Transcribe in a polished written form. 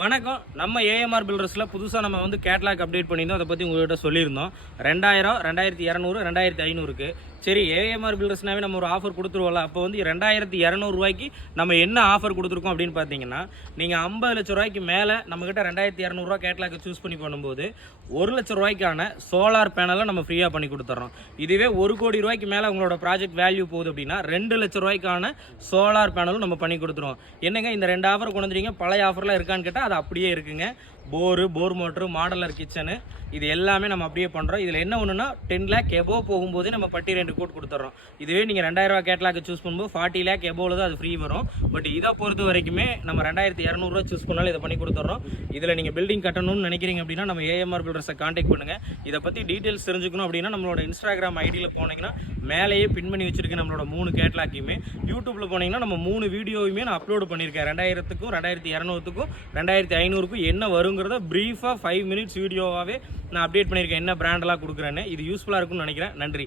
வணக்கம். நம்ம ஏஎம்ஆர் பில்டர்ஸில் புதுசாக நம்ம வந்து கேட்லாக் அப்டேட் பண்ணியிருந்தோம். அதை பற்றி உங்கள்கிட்ட சொல்லியிருந்தோம். 2000, 2200, 2500க்கு. சரி, ஏஎம்ஆர் பில்டர்ஸ்னாவே நம்ம ஒரு ஆஃபர் கொடுத்துருவோம்ல. அப்போ வந்து 2200 ரூபாய்க்கு நம்ம என்ன ஆஃபர் கொடுத்துருக்கோம் அப்படின்னு பார்த்தீங்கன்னா, நீங்கள் 50 லட்ச ரூபாய்க்கு மேலே நம்மக்கிட்ட 2200 ரூபா கேட்லாக்கை சூஸ் பண்ணி பண்ணும்போது 1 லட்ச ரூபாய்க்கான சோலார் பேனலை நம்ம ஃப்ரீயாக பண்ணி கொடுத்துட்றோம். இதுவே 1 கோடி ரூபாய்க்கு மேலே உங்களோட ப்ராஜெக்ட் வேல்யூ போகுது அப்படின்னா 2 லட்ச ரூபாய்க்கான சோலார் பேனலும் நம்ம பண்ணி கொடுத்துருவோம். என்னங்க இந்த 2 ஆஃபர் கொண்டு வந்துறீங்க, பழைய ஆஃபர்லாம் இருக்கான்னு கேட்டால் அது அப்படியே இருக்குங்க. போர் மோட்ரு, மாடலர் கிச்சனு, இது எல்லாமே நம்ம அப்படியே பண்ணுறோம். இதில் என்ன ஒன்றுனா 10 லேக் எபோவ் போகும்போதே நம்ம பட்டி 2 கோட் கொடுத்துட்றோம். இதுவே நீங்கள் 2000 ரூபா கேட்லாக் சூஸ் பண்ணும்போது 40 லேக் எபோவில் தான் அது ஃப்ரீ வரும். பட் இதை பொறுத்த வரைக்குமே நம்ம 2200 ரூபா சூஸ் பண்ணாலும் இதை பண்ணி கொடுத்துட்றோம். இதில் நீங்கள் பில்டிங் கட்டணும்னு நினைக்கிறீங்க அப்படின்னா நம்ம ஏஎம்ஆர் பில்டர்ஸை கான்டாக்ட் பண்ணுங்கள். இதை பற்றி டீட்டெயில்ஸ் தெரிஞ்சுக்கணும் அப்படின்னா நம்மளோட இன்ஸ்டாகிராம் ஐடியில் போனீங்கன்னா மேலேயே பின் பண்ணி வச்சிருக்கேன் நம்மளோட 3 கேட்லாக்கையுமே. யூடியூப்பில் போனீங்கன்னா நம்ம 3 வீடியோவுமே நான் அப்லோடு பண்ணியிருக்கேன். 2000க்கும் 2200க்கும் 2500க்கும் என்ன வருங்கிறத ப்ரீஃபாக 5 மினிட்ஸ் வீடியோவாகவே நான் அப்டேட் பண்ணியிருக்கேன், என்ன பிராண்டெல்லாம் கொடுக்குறேன்னு. இது யூஸ்ஃபுல்லாக இருக்கும்னு நினைக்கிறேன். நன்றி.